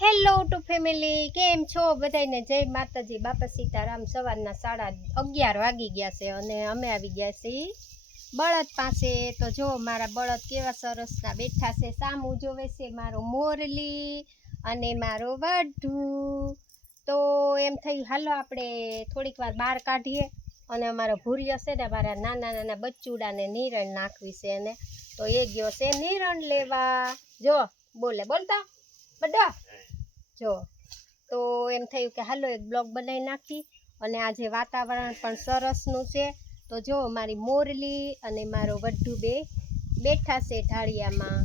Hello two family, કેમ છો બધાને? જય માતાજી, બાપા સીતારામ। સવારના 11:30 વાગી ગયા છે અને અમે આવી ગયા છીએ બળદ પાસે। તો જો મારા બળદ કેવા સરસના બેઠા છે, સામું જોવે છે મારો મોરલી અને મારો વઢુ। તો એમ થઈ હાલો આપણે થોડીક વાર બહાર કાઢીએ અને અમારો ભૂરિયો છે ને મારા નાના નાના બચ્ચુડાને નિરણ નાખવી છે ને, તો એ ગયો છે નિરણ લેવા। જો બોલતા બધા જો તો એમ થયું કે હાલો એક બ્લોગ બનાવી નાખી। અને આજે વાતાવરણ પણ સરસનું છે। તો જો મારી મોરલી અને મારો વઢુ બે બેઠા છે ઢાળિયામાં,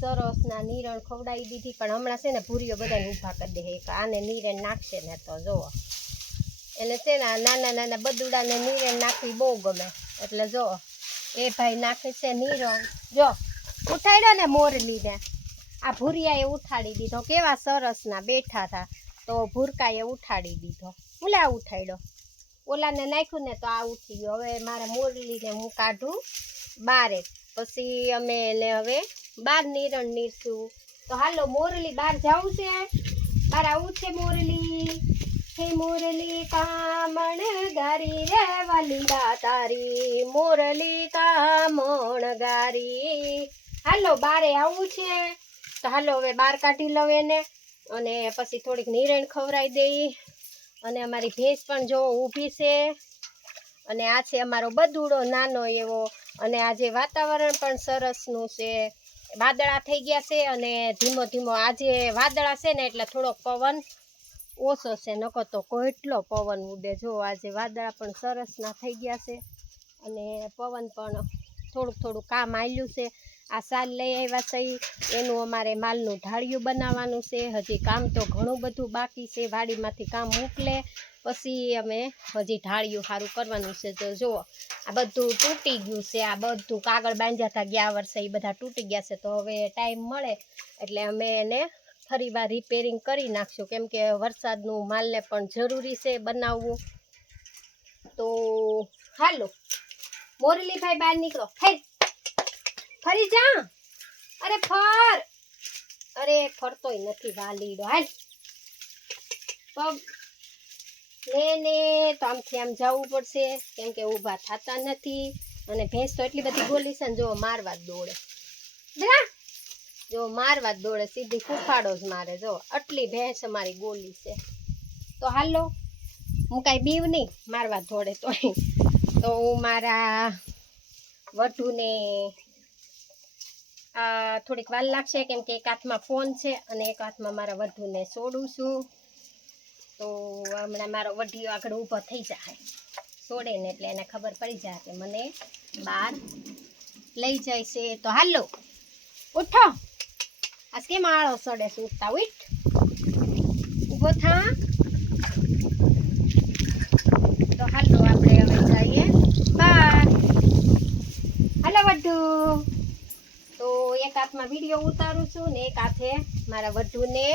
સરસના નિરણ ખવડાવી દીધી। પણ હમણાં છે ને ભૂરીઓ બધાને ઊભા કરી દે કે આને નિરણ નાખશે ને તો જો એને છે ને નાના નાના બદુડાને નિરણ નાખવી બહુ ગમે, એટલે જો એ ભાઈ નાખે છે નિરણ। જો ઉઠાડ્યો ને મોરલીને, આ ભૂરિયાએ ઉઠાડી દીધો, કેવા સરસના બેઠા હતા તો ભૂરકાએ ઉઠાડી દીધો। ઓલા ઉઠાડ્યો, ઓલાને નાખ્યું ને તો આ ઉઠી ગયો। હવે મારા મોરલીને હું કાઢું બારે, પછી અમે એને હવે બાર નિરણ નીરશું। તો હાલો મોરલી બહાર જવું છે, બહાર આવું છે મોરલી। હે મોરલી કામણ ગારી રે વાલીડા તારી, મોરલી કામણ ગારી। હાલો બારે આવું છે, તો હાલો હવે બહાર કાઢી લઉં એને અને પછી થોડીક નિરણ ખવડાવી દઈ। અને અમારી ભેંસ પણ જો ઊભી છે અને આ છે અમારો બદુડો નાનો એવો। અને આજે વાતાવરણ પણ સરસનું છે, વાદળા થઈ ગયા છે અને ધીમો ધીમો આજે વાદળા છે ને એટલે થોડોક પવન ઓછો છે, નકર તો કેટલો પવન ઉડે। જો આજે વાદળા પણ સરસના થઈ ગયા છે અને પવન પણ થોડુંક થોડું કામ આવેલું છે। આ સાલ લઈ આવ્યા છે એનું અમારે માલનું ઢાળિયું બનાવવાનું છે। હજી કામ તો ઘણું બધું બાકી છે, વાડીમાંથી કામ મોકલે પછી અમે હજી ઢાળિયું સારું કરવાનું છે। તો જુઓ આ બધું તૂટી ગયું છે, આ બધું કાગળ બાંધ્યા હતા ગયા વર્ષે એ બધા તૂટી ગયા છે। તો હવે ટાઈમ મળે એટલે અમે એને ફરીવાર રિપેરિંગ કરી નાખશું, કેમ કે વરસાદનું માલને પણ જરૂરી છે બનાવવું। તો હાલો મોરલીભાઈ બહાર નીકળો, ફરી જા, અરે ફર, અરે ફરતોય નથી વાલીડો, હાલ પગ ને તો આમથી આમ જવું પડશે કેમ કે ઊભા થતા નથી। અને ભેંસ તો એટલી બધી ગોલી છે ને જો મારવા જ દોડે, જો મારવા જ દોડે, સીધી ફૂફાડો જ મારે। જો આટલી ભેંસ અમારી ગોલી છે। તો હાલો હું કાંઈ બીવ નહીં, મારવા દોડે તો હું મારા વઢુને થોડીક વાર લાગશે કેમ કે એક હાથમાં ફોન છે અને એક હાથમાં મારા વઢુને છોડું છું। તો હમણાં મારો વઢિયો આગળ ઊભો થઈ જાય, છોડે ને એટલે એને ખબર પડી જાય કે મને બહાર લઈ જાય છે। તો હાલો ઉઠો, આજ કેમ આળો સડે છે, ઉઠતા ઉઠ, ઊભો થા। તો હાલો આપણે હવે જઈએ બહાર, હાલો વઢુ। તો એક હાથમાં વિડીયો ઉતારું છું ને એક હાથે મારા વઢુને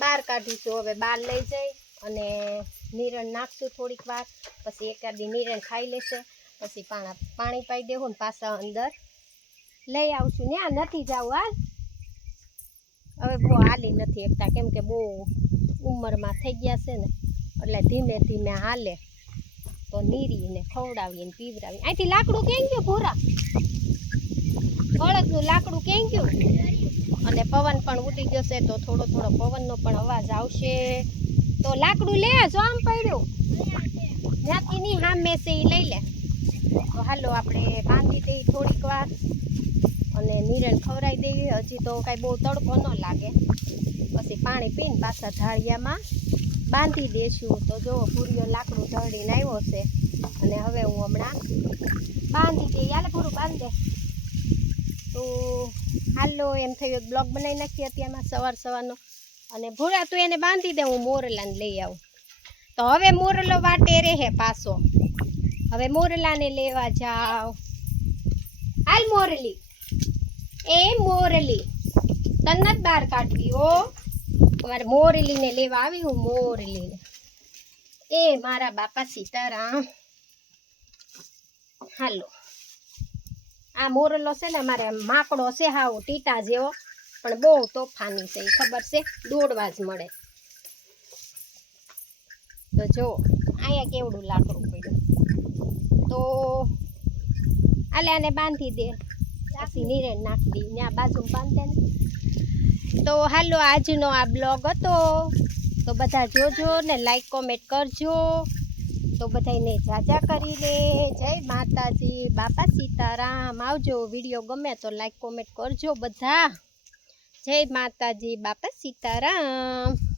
બહાર કાઢું છું। હવે બહાર લઈ જઈ અને નિરણ નાખશું થોડીક વાર, પછી એકાદી નિરણ ખાઈ લેશે, પછી પાણી પાઈ દેવું ને પાછા અંદર લઈ આવશું। ને આ નથી જવું, હાલ હવે બહુ હાલી નથી એકતા કેમ કે બહુ ઉંમરમાં થઈ ગયા છે ને, એટલે ધીમે ધીમે હાલે તો નીરીને ખવડાવીને પીવડાવીને। અહીંથી લાકડું કેમ ગયું ભૂરા, બળદનું લાકડું કેમ ગયું? અને પવન પણ ઉડી ગયો છે તો થોડો થોડો પવનનો પણ અવાજ આવશે। તો લાકડું લે, જો આમ પડ્યું ત્યાંથી નહીં સામે છે એ લઈ લે। તો હાલો આપણે બાંધી દઈએ થોડીક વાર અને નિરણ ખવડાવી દઈએ, હજી તો કાંઈ બહુ તડકો ન લાગે, પછી પાણી પીને પાછા ઢાળિયામાં બાંધી દેશું। તો જો ભૂરિયો લાકડું ઢળીને આવ્યો છે અને હવે હું હમણાં બાંધી દઈએ, હાલે પૂરું બાંધી દે। તો હાલો એમ થયું એક બ્લોગ બનાવી નાખીએ અત્યારમાં સવાર સવારનો, અને ભૂરા તું એને બાંધી દે, હું મોરલાને લઈ આવું। તો હવે મોરલો વાટે રહે પાછો, હવે મોરલાને લેવા જાઓ, હાલ મોરલી, એ મોરલી તને જ બહાર કાઢવી હો, મારે મોરલીને લેવા આવી હું મોરલીને, એ મારા બાપા સીતારામ। હાલો આ મોરલો છે ને મારે માકડો છે, હાવ ટીટા જેવો, પણ બહુ તોફાની છે, ઈ ખબર છે, દોડવા જ મળે. તો જો અહીંયા કેવડું લાકડું પડ્યું, તો આલે આને બાંધી દે, પછી નીરેણ નાખી દઈ, ત્યાં બાજુ બાંધે ને. તો હાલો આજનો આ બ્લોગ હતો, તો બધા જોજો ને લાઈક કોમેન્ટ કરજો. તો બધાને જાજા કરીને જય માતાજી, બાપા સીતારામ. આવજો. વિડીયો ગમે તો લાઈક કોમેન્ટ કરજો બધા. જય માતાજી, બાપા સીતારામ.